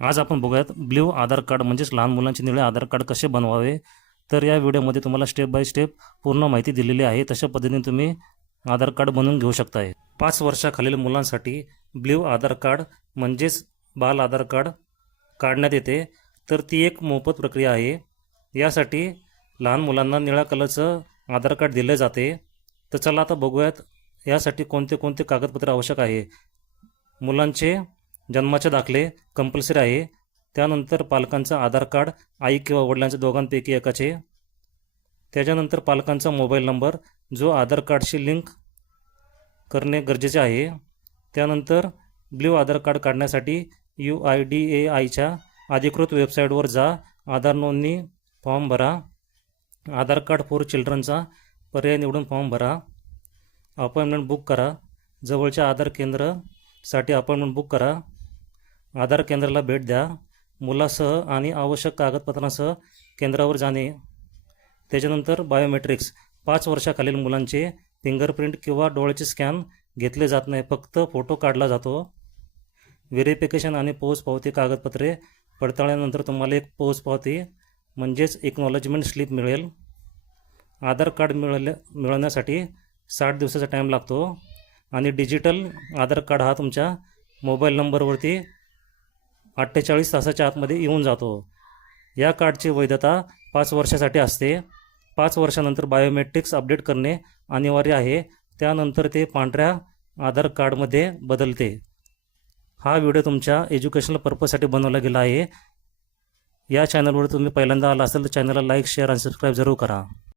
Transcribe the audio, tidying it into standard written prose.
आज आपण बघूयात ब्ल्यू आधार कार्ड म्हणजेच लहान मुलांचे निळे आधार कार्ड कसे बनवावे। तर या व्हिडिओमध्ये तुम्हाला स्टेप बाय स्टेप पूर्ण माहिती दिलेली आहे। तशा पद्धतीने तुम्ही आधार कार्ड बनवून घेऊ शकताय। 5 वर्षाखालील मुलांसाठी ब्ल्यू आधार कार्ड म्हणजेच बाल आधार कार्ड काढण्यात येते। तर ती एक मोफत प्रक्रिया आहे। यासाठी लहान मुलांना निळ्या कलरचं आधार कार्ड दिले जाते। तर चला आता बघूयात यासाठी कोणते कोणते कागदपत्र आवश्यक आहे। मुलांचे जन्माचे दाखले कंपल्सरी आहे। त्यानंतर पालकांचा आधार कार्ड, आई किंवा वडिलांच्या दोघांपैकी एकाचे। त्याच्यानंतर पालकांचा मोबाईल नंबर जो आधार कार्डशी लिंक करणे गरजेचे आहे। त्यानंतर ब्ल्यू आधार कार्ड काढण्यासाठी UIDAIच्या अधिकृत वेबसाईटवर जा, आधार नोंदणी फॉर्म भरा, आधार कार्ड फॉर चिल्ड्रनचा पर्याय निवडून फॉर्म भरा, अपॉइंटमेंट बुक करा, जवळच्या आधार केंद्रासाठी अपॉइंटमेंट बुक करा, आधार केंद्राला भेट द्या, मुलासह आणि आवश्यक कागदपत्रांसह केंद्रावर जाणे। त्याच्यानंतर बायोमेट्रिक्स 5 वर्षाखालील मुलांचे फिंगरप्रिंट किंवा डोळ्याचे स्कॅन घेतले जात नाही, फक्त फोटो काढला जातो। व्हेरिफिकेशन आणि पोचपावती कागदपत्रे पडताळल्यानंतर तुम्हाला एक पोचपावती म्हणजेच एक्नॉलेजमेंट स्लिप मिळेल। आधार कार्ड मिळवण्यासाठी 60 दिवसाचा टाईम लागतो आणि डिजिटल आधार कार्ड हा तुमच्या मोबाईल नंबरवरती 48 तासाच्या आतमध्ये येऊन जातो। या कार्डची वैधता 5 वर्षासाठी असते। 5 वर्षानंतर बायोमेट्रिक्स अपडेट करणे अनिवार्य आहे, त्यानंतर ते पांढऱ्या आधार कार्डमध्ये बदलते। हा व्हिडिओ तुमच्या एज्युकेशनल पर्पजसाठी बनवला गेला आहे। या चॅनलवर तुम्ही पहिल्यांदा आला असेल तर चॅनलला लाईक, शेअर आणि सबस्क्राईब जरूर करा।